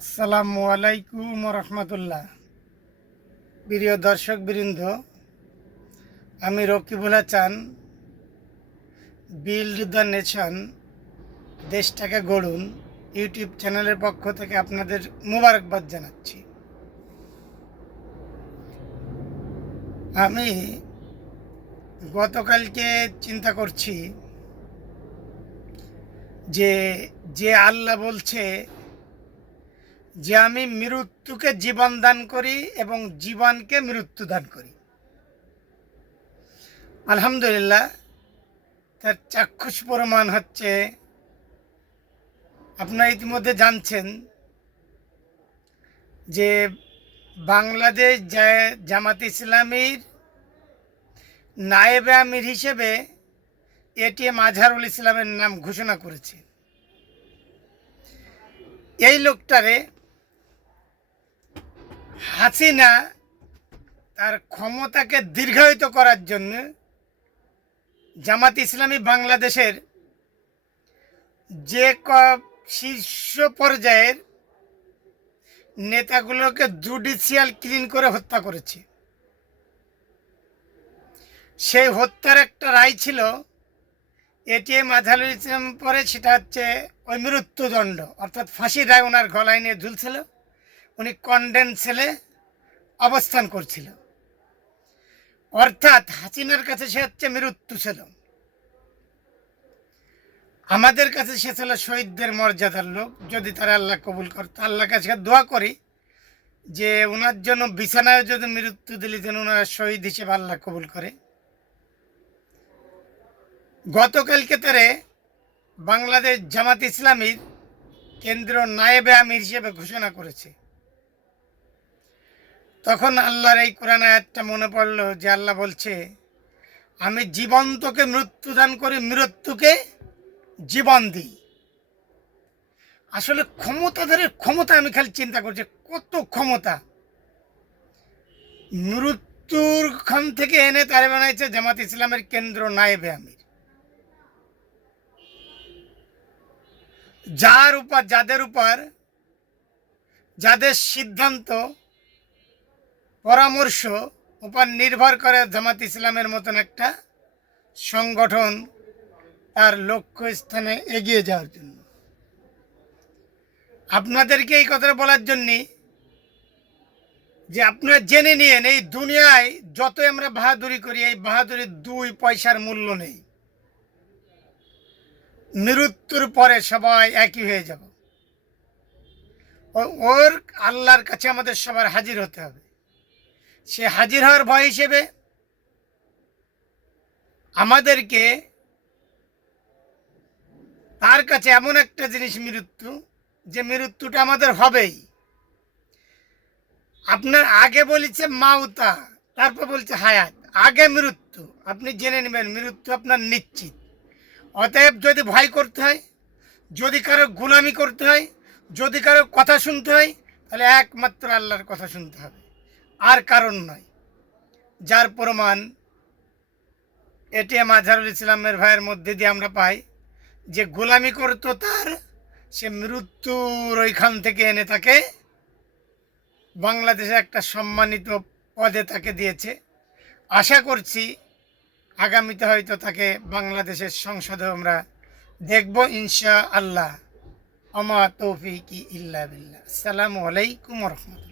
আসসালামু আলাইকুম রহমতুল্লাহ। প্রিয় দর্শক বৃন্দ, আমি Rakibul Hasan, build the nation, দেশটাকে গড়ুন ইউটিউব চ্যানেলের পক্ষ থেকে আপনাদের মুবারকবাদ জানাচ্ছি। আমি গতকালকে চিন্তা করছি যে যে আল্লাহ বলছে যে আমি মৃত্যুকে জীবন দান করি এবং জীবনকে মৃত্যু দান করি, আলহামদুলিল্লাহ তার চাক্ষুষ প্রমাণ হচ্ছে আপনারা ইতিমধ্যে জানছেন যে বাংলাদেশ জামাত ইসলামীর নায়েবে আমির হিসেবে এটিএম আজহারুল ইসলামের নাম ঘোষণা করেছে। এই লোকটারে হাসিনা তার ক্ষমতাকে দীর্ঘায়িত করার জন্য জামাত ইসলামী বাংলাদেশের যে শীর্ষ পর্যায়ের নেতাগুলোকে জুডিশিয়াল ক্লিন করে হত্যা করেছে। সেই হত্যার একটা রায় ছিল এটিএম আজহারুল ইসলাম, পরে সেটা হচ্ছে ওই মৃত্যুদণ্ড, অর্থাৎ ফাঁসির রায় ওনার গলায় নিয়ে ঝুলছিল, উনি কন্ডেন্স সেলে অবস্থান করছিল। অর্থাৎ হাসিনার কাছে সে হচ্ছে মৃত্যু ছিল, আমাদের কাছে সে ছিল শহীদদের মর্যাদার লোক। যদি তারা আল্লাহ কবুল করত, আল্লাহর কাছে দোয়া করি যে ওনার জন্য বিছানায় যদি মৃত্যু দিলে যেন ওনারা শহীদ হিসেবে আল্লাহ কবুল করে। গতকালকে তারে বাংলাদেশ জামাত ইসলামীর কেন্দ্রীয় নায়েবে আমির হিসেবে ঘোষণা করেছে। তখন আল্লাহর এই কোরআন আয়াতটা মনে পড়লো যে আল্লাহ বলছে, আমি জীবন্তকে মৃত্যু দান করি, মৃত্যুকে জীবন দিই। আসলে ক্ষমতাধারের ক্ষমতা আমি খালি চিন্তা করছি, কত ক্ষমতা! মৃত্যুর খান থেকে এনে তারে বানাইছে জামাত ইসলামের কেন্দ্র নায়েবে আমির। যাদের সিদ্ধান্ত পরামর্শ উপর নির্ভর করে জামাত ইসলামের মতন একটা সংগঠন তার লক্ষ্য স্থানে এগিয়ে যাওয়ার জন্য। আপনাদেরকে এই কথাটা বলার জন্যে যে আপনারা জেনে নিয়েন, এই দুনিয়ায় যতই আমরা বাহাদুরি করি, এই বাহাদুরির 2 পয়সার মূল্য নেই। মৃত্যুর পরে সবাই একই হয়ে যাব। ওর আল্লাহর কাছে আমাদের সবার হাজির হতে হবে। সে হাজির হওয়ার ভয় হিসেবে আমাদেরকে তার কাছে এমন একটা জিনিস মৃত্যু, যে মৃত্যুটা আমাদের হবেই। আপনার আগে বলেছে মাউতা, তারপর বলছে হায়াত, আগে মৃত্যু। আপনি জেনে নেবেন মৃত্যু আপনার নিশ্চিত। অতএব যদি ভয় করতে হয়, যদি কারো গোলামি করতে হয়, যদি কারো কথা শুনতে হয়, তাহলে একমাত্র আল্লাহর কথা শুনতে হবে, আর কারণ নয়। যার প্রমাণ এটিএম আজহারুল ইসলামের ভাইয়ের মধ্যে দিয়ে আমরা পাই যে গোলামি করতো তার, সে মৃত্যুর ওইখান থেকে এনে তাকে বাংলাদেশে একটা সম্মানিত পদে তাকে দিয়েছে। আশা করছি আগামীতে হয়তো তাকে বাংলাদেশের সংসদে আমরা দেখব ইনশা আল্লাহ। আমা তৌফিকি ইল্লা বিল্লাহ। আসসালামু আলাইকুম রহমতুল্লাহ।